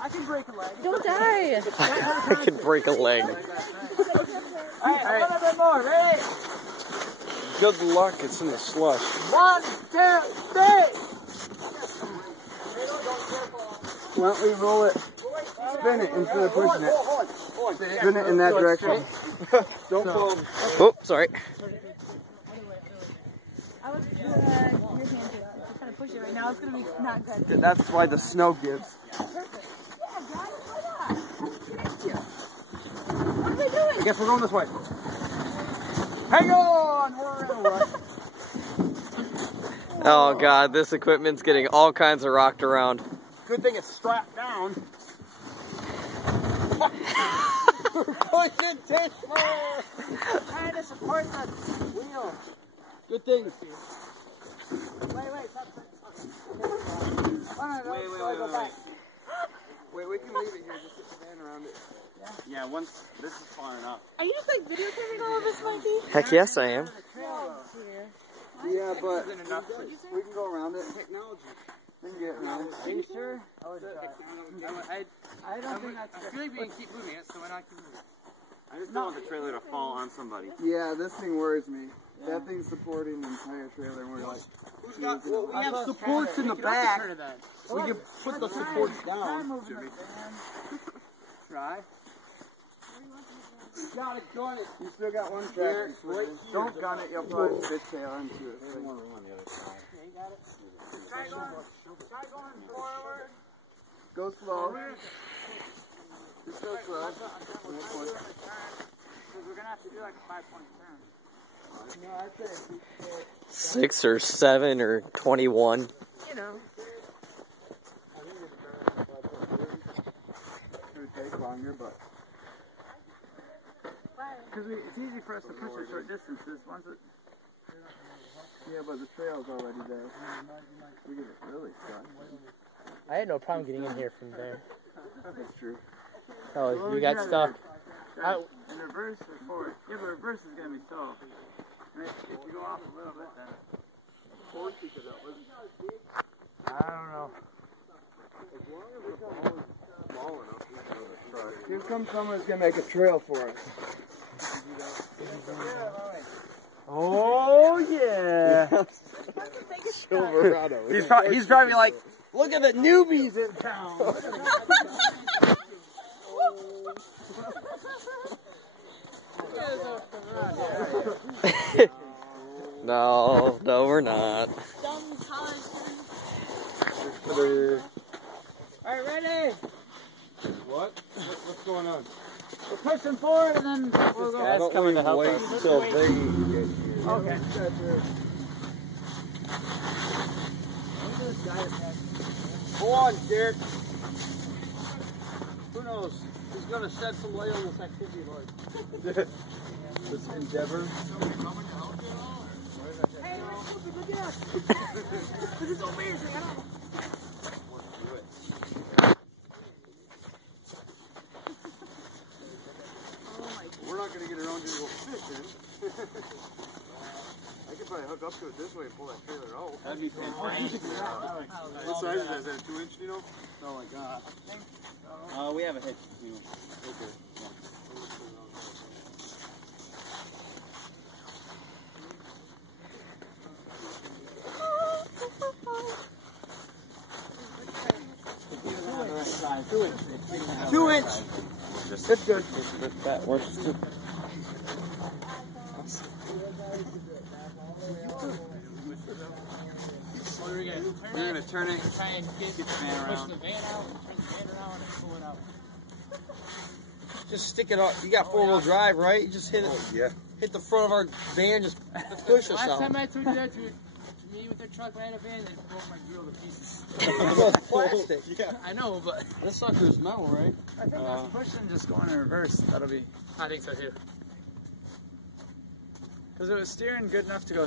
I can break a leg. Don't die. I can break a leg. Alright, a little bit more. Ready? Good luck, it's in the slush. 1, 2, 3. Why don't we roll it? Spin it instead of pushing it. Spin it in that direction. Don't fall. Oh, sorry. I was your hand just trying to push it right now. It's gonna be not good. That's why the snow gives. Perfect. Yeah, guys, why not? Thank you. What are they doing? I guess we're going this way. Hang on! We're in a rush. Oh god, this equipment's getting all kinds of rocked around. Good thing it's strapped down. We're pushing this way. Trying to support the wheel. Good thing. Wait, stop. Wait, we can leave it here. Just put the van around it. Yeah, once this is far enough. Are you just like videotaping all of this, Mikey? Heck yes, I am. Yeah, but we can go around it. Technology. We can get around. Are you sure? I don't think that's good. I feel like we can keep moving it, so why not keep moving it? I just don't want the trailer to fall on somebody. Yeah, this thing worries me. That thing's supporting the entire trailer, and we're like, We have supports in the back. We can put the supports down. Try. Gotta gun it. You still got one track. Don't gun it, you'll probably fishtail into it. There's more room on the other side. Try going forward. Go slow. Just go slow. Because we're going to have to do like a 5-point turn. No, I think 6 or 7 or 21. You know. it would take longer, but Because it's easy for us to push it short distances. Once it... yeah, but the trail's already there. We get it really stuck. I had no problem getting in here from there. That's true. Oh, you got stuck. In reverse or forward? Yeah, but reverse is going to be slow. And if you go off a little bit, then... I don't know. Here comes someone who's gonna make a trail for us. Oh, yeah. Silverado. He's driving like, look at the newbies in town. No, we're not. Dumb college Alright, ready? What? What's going on? We're pushing forward and then we'll go. That's coming to help us. Till they get here. Okay. Go on, Derek. Who knows? He's gonna shed some light on this activity, Lord. This endeavor. Hey, look at us. This is amazing. I don't... We're not gonna get around to go fishing. I could probably hook up to it this way and pull that trailer out. That'd be fantastic. What size is that? Is that a 2-inch, you know? Oh my god. We have a hitch. Okay. Two inch. It's good. That works too. We're gonna turn it. Try and get the van around. push the van out, turn the van around, and pull it out. Just stick it up. You got 4-wheel drive, right? You just hit it. Yeah. Hit the front of our van. Just push us Last out. time I took you there to me with their truck, I had a van that broke my grill to pieces. It's plastic. Yeah. I know, but This sucker's metal, right? I think that's pushing, just going in reverse. That'll be... I think so too. Because it was steering good enough to go